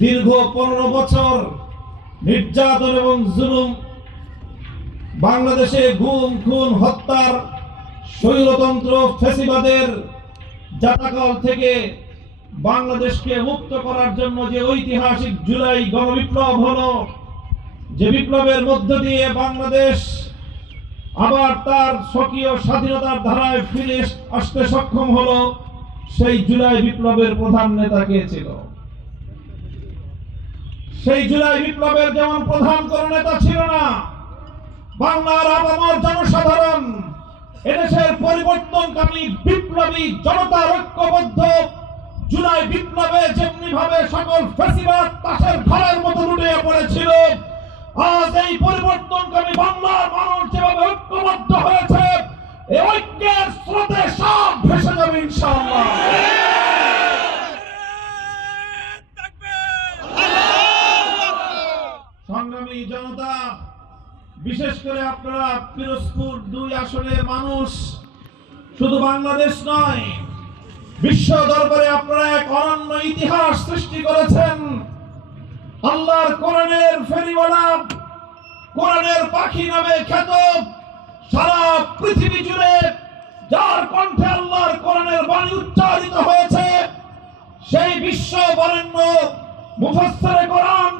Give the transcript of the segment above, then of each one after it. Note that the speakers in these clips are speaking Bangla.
দীর্ঘ 15 বছর নির্যাতন এবং জুলুম, বাংলাদেশে গুম খুন হত্যার স্বৈরতন্ত্র ফ্যাসিবাদের জাতাকল থেকে বাংলাদেশকে মুক্ত করার জন্য যে ঐতিহাসিক জুলাই গণবিপ্লব হলো, যে বিপ্লবের মধ্য দিয়ে বাংলাদেশ আবার তার স্বকীয় স্বাধীনতার ধারায় ফিরে আসতে সক্ষম হলো, সেই জুলাই বিপ্লবের প্রধান নেতা কে ছিল? সেই জুলাই বিপ্লবের যেমন প্রধান কোন নেতা ছিল না, বাংলার আপামর জনসাধারণ এদেশের পরিবর্তনকামী বিপ্লবী জনতার ঐক্যবদ্ধ জুলাই বিপ্লবে যেমনি ভাবে সকল ফ্যাসিবাদ তাসের ঘরের মতো লুটে পড়েছিল, আজ এই পরিবর্তনকামী বাংলার মানুষ যেভাবে ঐক্যবদ্ধ হয়েছে, এই ঐক্যের স্রোতে সব ভেসে যাবে ইনশাআল্লাহ। সংগ্রামী জনতা, বিশেষ করে আপনারা পিরোজপুর 2 আসনের মানুষ, শুধু বাংলাদেশ নয়, বিশ্ব দরবারে আপনারা এক অনন্য ইতিহাস সৃষ্টি করেছেন। আল্লাহর কোরআনের ফেরিওয়ালা, কোরআনের পাখি নামে খ্যাত, সারা পৃথিবী জুড়ে যার কণ্ঠে আল্লাহর কোরআনের বাণী উচ্চারিত হয়েছে, সেই বিশ্ব বরেণ্য মুফাসসিরে কোরআন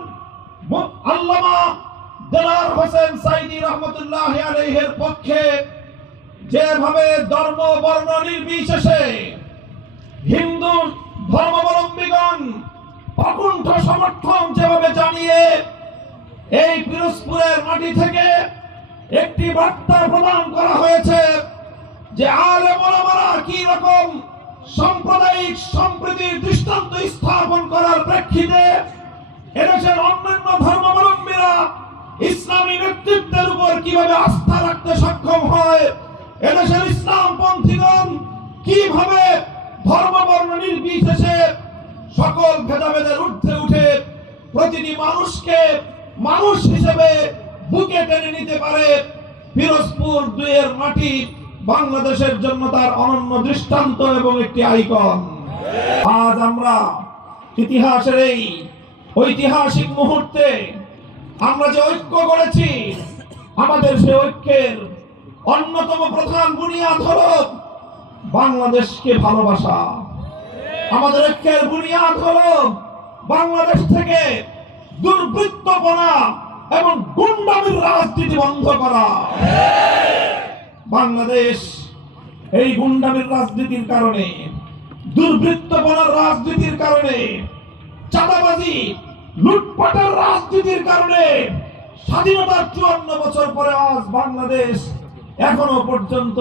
আল্লামা দেলাওয়ার হোসেন সাঈদী রহমাতুল্লাহি আলাইহির পক্ষে যেভাবে ধর্ম বর্ণ নির্বিশেষে হিন্দু ধর্মাবলম্বীগণ অকুণ্ঠ সমর্থন যেভাবে জানিয়ে এই পিরোজপুরের মাটি থেকে একটি বার্তা প্রদান করা হয়েছে যে আলেম ওলামারা কি রকম সাম্প্রদায়িক সম্প্রীতির দৃষ্টান্ত স্থাপন করার প্রেক্ষিতে এদেশের অন্যান্য ধর্মাবলম্বীরা ইসলামী নেতৃত্বের উপর কিভাবে আস্থা রাখতে সক্ষম হয়, এদেশের ইসলামপন্থীগণ কিভাবে ধর্ম বর্ণ নির্বিশেষে সকল ভেদাভেদের ঊর্ধ্বে উঠে প্রতিটি মানুষকে মানুষ হিসেবে বুকে টেনে নিতে পারে, পিরোজপুর 2 এর মাটি বাংলাদেশের জন্য তার অনন্য দৃষ্টান্ত এবং একটি আইকন। আজ আমরা ইতিহাসের এই ঐতিহাসিক মুহূর্তে আমরা যে ঐক্য করেছি, আমাদের সেই ঐক্যের অন্যতম প্রধান বুনিয়াদ হলো বাংলাদেশকে ভালোবাসা। আমাদের ঐক্যের বুনিয়াদ হলো বাংলাদেশ থেকে দুর্বৃত্তপনা এবং গুন্ডামির রাজনীতি বন্ধ করা। বাংলাদেশ এই গুন্ডামির রাজনীতির কারণে, দুর্বৃত্তপনার রাজনীতির কারণে, চাঁদাবাজি লুটপাটের রাজনীতির কারণে স্বাধীনতার 54 বছর পরে আজ বাংলাদেশ এখনো পর্যন্ত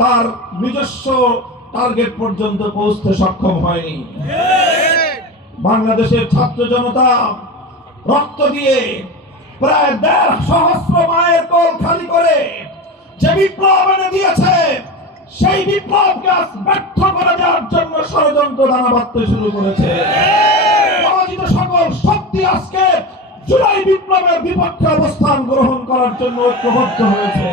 তার নিজস্ব টার্গেট পর্যন্ত পৌঁছতে সক্ষম হয়নি। বাংলাদেশের ছাত্র জনতা রক্ত দিয়ে প্রায় 1.5 সহস্র মায়ের কোল খালি করে যে বিপ্লব এনে দিয়েছে, সেই বিপ্লবকে আজ ব্যর্থ করে দেওয়ার জন্য ষড়যন্ত্র দানা বাঁধতে শুরু করেছে। পরাজিত সকল শক্তি আজকে জুলাই বিপ্লবের বিপক্ষে অবস্থান গ্রহণ করার জন্য ঐক্যবদ্ধ হয়েছে।